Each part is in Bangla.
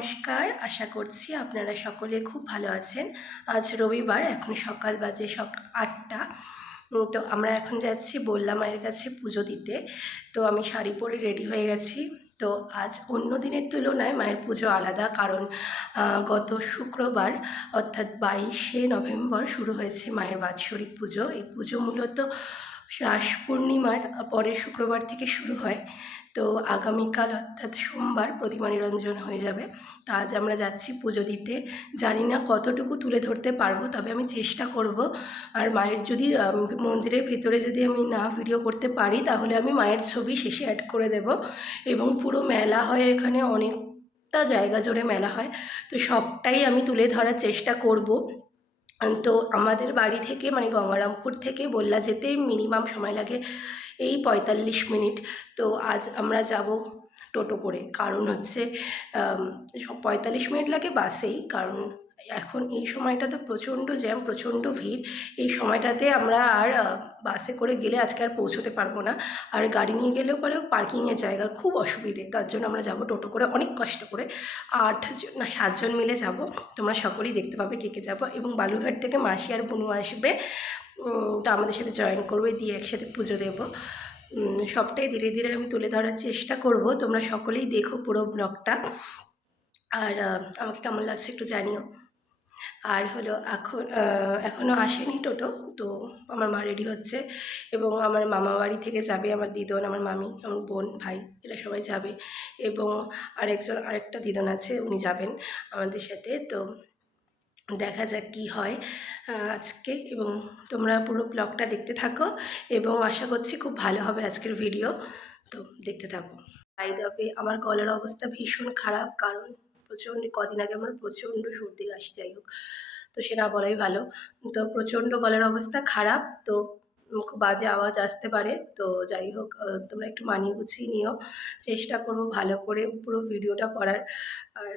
নমস্কার, আশা করছি আপনারা সকলে খুব ভালো আছেন। আজ রবিবার, এখন সকাল বাজে 8টা। তো আমরা এখন যাচ্ছি বললাম মায়ের কাছে পুজো দিতে। তো আমি শাড়ি পরে রেডি হয়ে গেছি। তো আজ অন্য দিনের তুলনায় মায়ের পুজো আলাদা, কারণ গত শুক্রবার অর্থাৎ 22শে নভেম্বর শুরু হয়েছে মায়ের বাৎসরিক পুজো। এই পুজো মূলত রাস পূর্ণিমার পরের শুক্রবার থেকে শুরু হয়। তো আগামীকাল অর্থাৎ সোমবার প্রতিমা নিরঞ্জন হয়ে যাবে। তো আজ আমরা যাচ্ছি পুজো দিতে। জানি না কতটুকু তুলে ধরতে পারবো, তবে আমি চেষ্টা করব। আর মায়ের যদি মন্দিরের ভেতরে যদি আমি না ভিডিও করতে পারি, তাহলে আমি মায়ের ছবি শেষে অ্যাড করে দেব। এবং পুরো মেলা হয় এখানে, অনেকটা জায়গা জুড়ে মেলা হয়, তো সবটাই আমি তুলে ধরার চেষ্টা করব। তো আমাদের বাড়ি থেকে মানে গঙ্গারামপুর থেকে বললা যেতে মিনিমাম সময় লাগে এই 45 মিনিট। তো আজ আমরা যাব টোটো করে, কারণ হচ্ছে 45 মিনিট লাগে বাসেই, কারণ এখন এই সময়টাতে প্রচণ্ড জ্যাম, প্রচণ্ড ভিড়। এই সময়টাতে আমরা আর বাসে করে গেলে আজকে আর পৌঁছতে পারবো না। আর গাড়ি নিয়ে গেলেও পরেও পার্কিংয়ের জায়গার খুব অসুবিধে, তার জন্য আমরা যাব টোটো করে, অনেক কষ্ট করে। 7 জন মিলে যাব। তোমরা সকলেই দেখতে পাবে কে কে যাবো। এবং বালুরঘাট থেকে মাসি আর বুনু আসবে, তো আমাদের সাথে জয়েন করবে, দিয়ে একসাথে পুজো দেবো। সবটাই ধীরে ধীরে আমি তুলে ধরার চেষ্টা করব। তোমরা সকলেই দেখো পুরো ব্লগটা। আর আমাকে কেমন লাগছে একটু জানিও। আর হলো এখনও আসেনি টোটো, তো আমার মা রেডি হচ্ছে। এবং আমার মামা বাড়ি থেকে যাবে আমার দিদন, আমার মামি, আমার বোন, ভাই, এরা সবাই যাবে। এবং আরেকটা দিদন আছে, উনি যাবেন আমাদের সাথে। তো দেখা যাক কী হয় আজকে। এবং তোমরা পুরো ব্লগটা দেখতে থাকো, এবং আশা করছি খুব ভালো হবে আজকের ভিডিও। তো দেখতে থাকো। বাই দ্য ওয়ে, আমার গলার অবস্থা ভীষণ খারাপ, কারণ কদিন আগে আমার প্রচণ্ড সর্দি কাশি, যাই হোক, তো সে না বলাই ভালো। তো প্রচণ্ড গলার অবস্থা খারাপ, তো খুব বাজে আওয়াজ আসতে পারে। তো যাই হোক, তোমরা একটু মানিয়ে গুছিয়ে নিও। চেষ্টা করবো ভালো করে পুরো ভিডিওটা করার। আর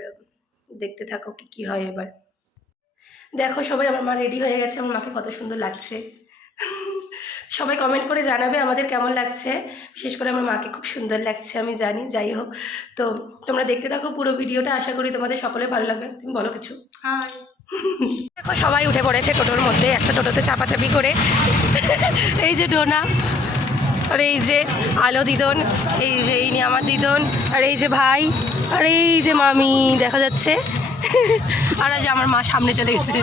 দেখতে থাকো কী হয়। এবার দেখো সবাই, আমার মা রেডি হয়ে গেছে। আমার মাকে কত সুন্দর লাগছে। সবাই কমেন্ট করে জানাবে আমাদের কেমন লাগছে। বিশেষ করে আমার মাকে খুব সুন্দর লাগছে, আমি জানি। যাই হোক, তো তোমরা দেখতে থাকো পুরো ভিডিওটা, আশা করি তোমাদের সকলে ভালো লাগবে। তুমি বলো কিছু। হাই। দেখো সবাই উঠে পড়েছে টোটোর মধ্যে, একটা টোটোতে চাপাচাপি করে। এই যে ডোনা, আর এই যে আলো দিদন, এই যে এই নিয়ে আমার দিদন, আর এই যে ভাই, আর এই যে মামি দেখা যাচ্ছে। আর আজ আমার মা সামনে চলে গেছে।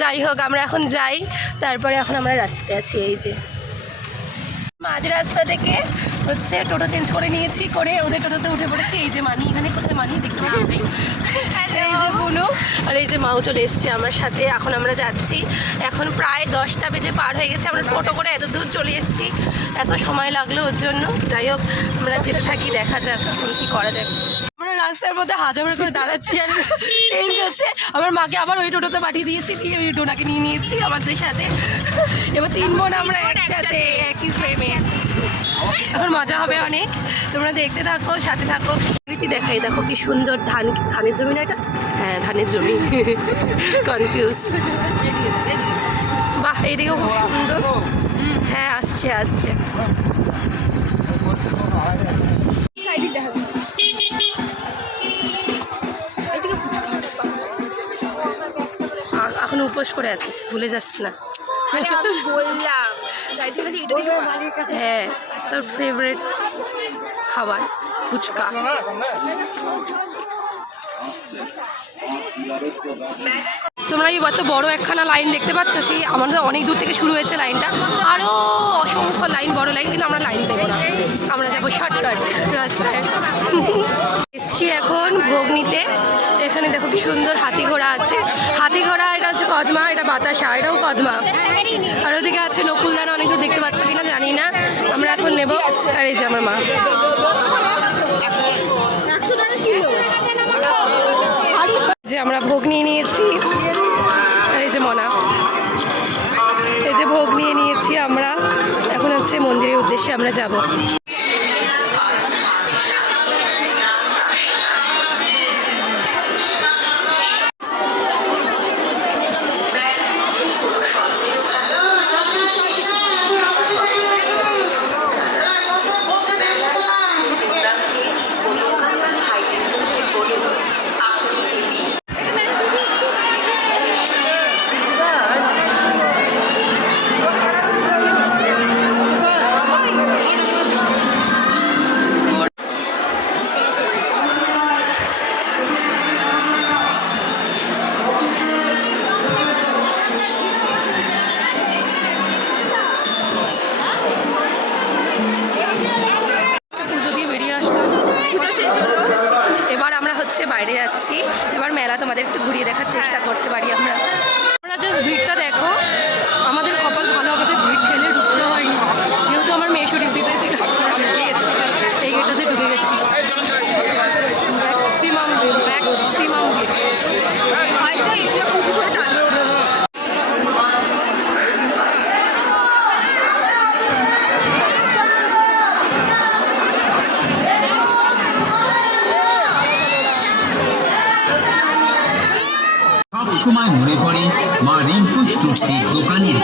যাই হোক, আমরা এখন যাই। তারপরে এখন আমরা রাস্তাতে আছি। এই যে মাঝ রাস্তা থেকে হচ্ছে টোটো চেঞ্জ করে নিয়েছি, করে ওদের টোটোতে উঠে পড়েছি। এই যে মানি, এখানে কোথায় মানি দেখতে পাচ্ছি। এই যে বুনু আর এই যে মাও চলে এসছে আমার সাথে। এখন আমরা যাচ্ছি, এখন প্রায় 10টা বেজে পার হয়ে গেছে। আমরা টোটো করে এত দূর চলে এসেছি, এত সময় লাগলো ওর জন্য। যাই হোক, আমরা যেতে থাকি, দেখা যাক এখন কী করা যায়। আমরা রাস্তার মধ্যে হাজার করে দাঁড়াচ্ছি, আর চেঞ্জ হচ্ছে। আমার মাকে আবার ওই টোটোতে পাঠিয়ে দিয়েছি, দিয়ে ওই টোনাকে নিয়ে নিয়েছি আমাদের সাথে। এবার 3 বোন আমরা একসাথে, একই ফ্রেমে। এখন মজা হবে অনেক, তোমরা দেখতে থাকো, সাথে থাকো। রীতি দেখাই, দেখো কি সুন্দর। ধানের জমি না এটা? হ্যাঁ, ধানের জমি। কনফিউজ। বাহ, এইদিকেও খুব সুন্দর। হ্যাঁ, আসছে। এখন উপোস করে আছিস, ভুলে যাস না। বললাম হ্যাঁ, তোর ফেভারিট খাবার ফুচকা। তোমরা এই এত বড় একখানা লাইন দেখতে পাচ্ছ, সেই আমাদের অনেক দূর থেকে শুরু হয়েছে লাইনটা। আরও অসংখ্য লাইন, বড় লাইন, কিন্তু আমরা লাইন দেবো না, আমরা যাবো শর্টকাট রাস্তায়। এসছি এখন ভোগ নিতে। এখানে দেখো কি সুন্দর হাতি ঘোড়া আছে। হাতি ঘোড়া, এটা হচ্ছে কদমা, এটা বাতাসা, এটাও কদমা। আর ওদিকে আছে নকুলদানা, অনেক দূর দেখতে পাচ্ছ কিনা জানি না। আমরা এখন নেবো। আর এই যে আমার মা, যে আমরা ভোগ নিয়ে নিয়েছি। আর এই যে মনা, এই যে ভোগ নিয়ে নিয়েছি আমরা। এখন হচ্ছে মন্দিরের উদ্দেশ্যে আমরা যাব। ভিড়টা দেখো, আমাদের কপাল ভালো, আমাদের ভিড় ঠেলে ঢুকতে হয়নি, যেহেতু আমার মেয়ে শরীর দিতে ঢুকে গেছে, এই গেটটাতে ঢুকে গেছি। ম্যাক্সিমাম ভিড়, ম্যাক্সিমাম ভিড়। হয়তো এসে পুজো করে টানছিল। সবসময় মনে পড়ে মা রিঙ্কু স্টোর্সের দোকানের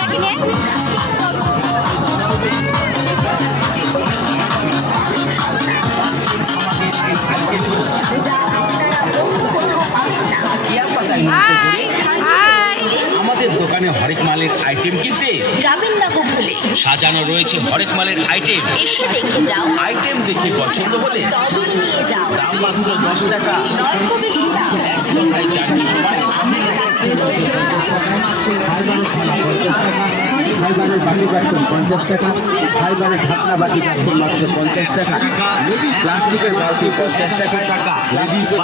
আমাদের দোকানে হরেক মালের আইটেম কিনতে যাবেন না গো ভুলে, সাজানো রয়েছে হরেক মালের আইটেম। এসে দেখে যাও, আইটেম দেখে পছন্দ হলে তবে নিয়ে যাও। দাম মাত্র 10 টাকা। নয় খুব বেশি দাম। এক কথায় চারটে সময় ফাইবারের বাটি পাচ্ছেন 50 টাকা, ফাইবারের ঢাকনা বাটি পাচ্ছেন মাত্র 50 টাকা, প্লাস্টিকের বালতি 50 টাকা, প্লাস্টিকের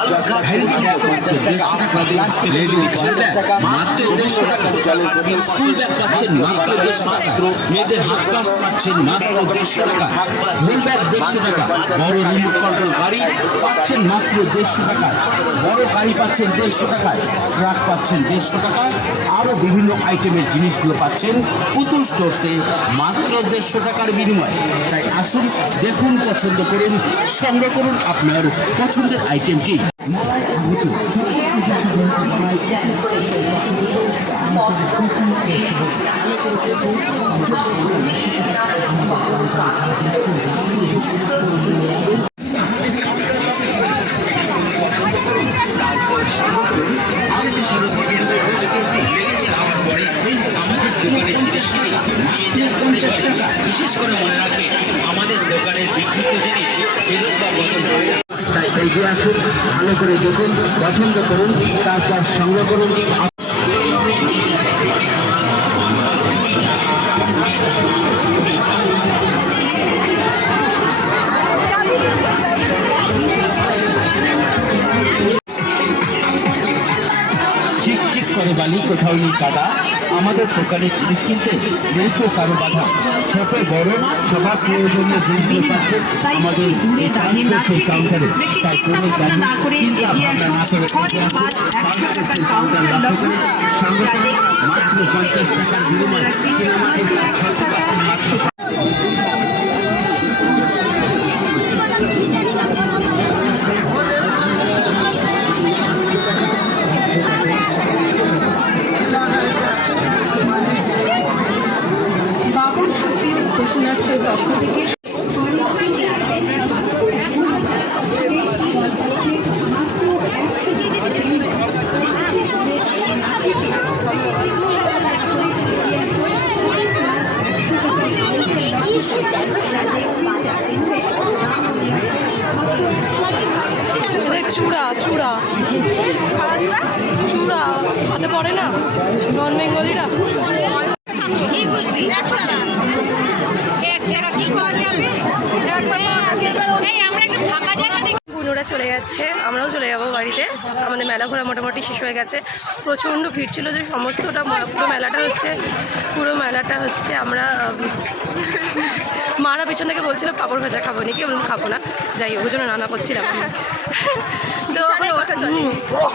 মাত্র 150 টাকা, স্কুল ব্যাগ পাচ্ছেন মাত্র 150 টাকা, মেয়েদের হাত গ্লাভস পাচ্ছেন মাত্র 150 টাকা, ফুল ব্যাগ 150 টাকা, বড় রিমোট কন্ট্রোল গাড়ি পাচ্ছেন মাত্র 150 টাকা, বড় গাড়ি পাচ্ছেন 150 টাকায়, ট্রাক পাচ্ছেন 150 টাকা, আরো বিভিন্ন আইটেমের জিনিসগুলো পাচ্ছেন পুতুল স্টোরসে মাত্র 150 টাকার বিনিময়ে। তাই আসুন, দেখুন, পছন্দ করুন, সংগ্রহ করুন আপনার পছন্দের আইটেমটি। বিশেষ করে মনে রাখবে আমাদের দোকানের বিক্রিত জিনিস ফেরত বা বদল হয় না। তাই এগিয়ে আসুন, ভালো করে দেখুন, পছন্দ করুন, তারপর সংগ্রহ করুন। চিকচিক করে বালি, কোথাও নেই কাদা। আমাদের দোকানের জিনিস কিনতে নেই তো কারো বাধা। ছোট বড় সবার প্রয়োজনীয় জিনিসগুলো পাচ্ছেন আমাদের কাউন্টারে। তাই কোনো চিন্তা ভাবনা না করে কাউন্টার লক্ষ্য করে সংগ্রহ করুন মাত্র 50 টাকার বিনিময়ে চিনামাটির খরচ পাচ্ছেন মাত্র। বাবুর সুপ্রিয় স্টেশনার্সের পক্ষ থেকে চূড়া চূড়া চূড়া হাতে পড়ে না নন বেঙ্গলিরা। বুনুরা চলে যাচ্ছে, আমরাও চলে যাবো বাড়িতে। আমাদের মেলা ঘোরা মোটামুটি শেষ হয়ে গেছে। প্রচণ্ড ভিড় ছিল, যে সমস্তটা পুরো মেলাটা হচ্ছে আমরা মারা পেছন থেকে বলছিলাম পাঁপড় ভাজা খাবো নাকি, আমরা খাবো না, যাই হোক, ওই জন্য রান্না করছিলাম।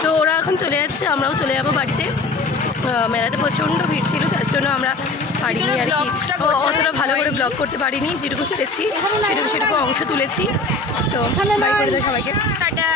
তো ওরা এখন চলে যাচ্ছে, আমরাও চলে যাবো বাড়িতে। মেলাতে প্রচণ্ড ভিড় ছিল, তার জন্য আমরা পারিনি আর কি, অতটা ভালো করে ব্লগ করতে পারিনি। যেটুকু পেরেছি সেটুকু অংশ তুলেছি। তো বাই করে দাও সবাইকে, টাটা।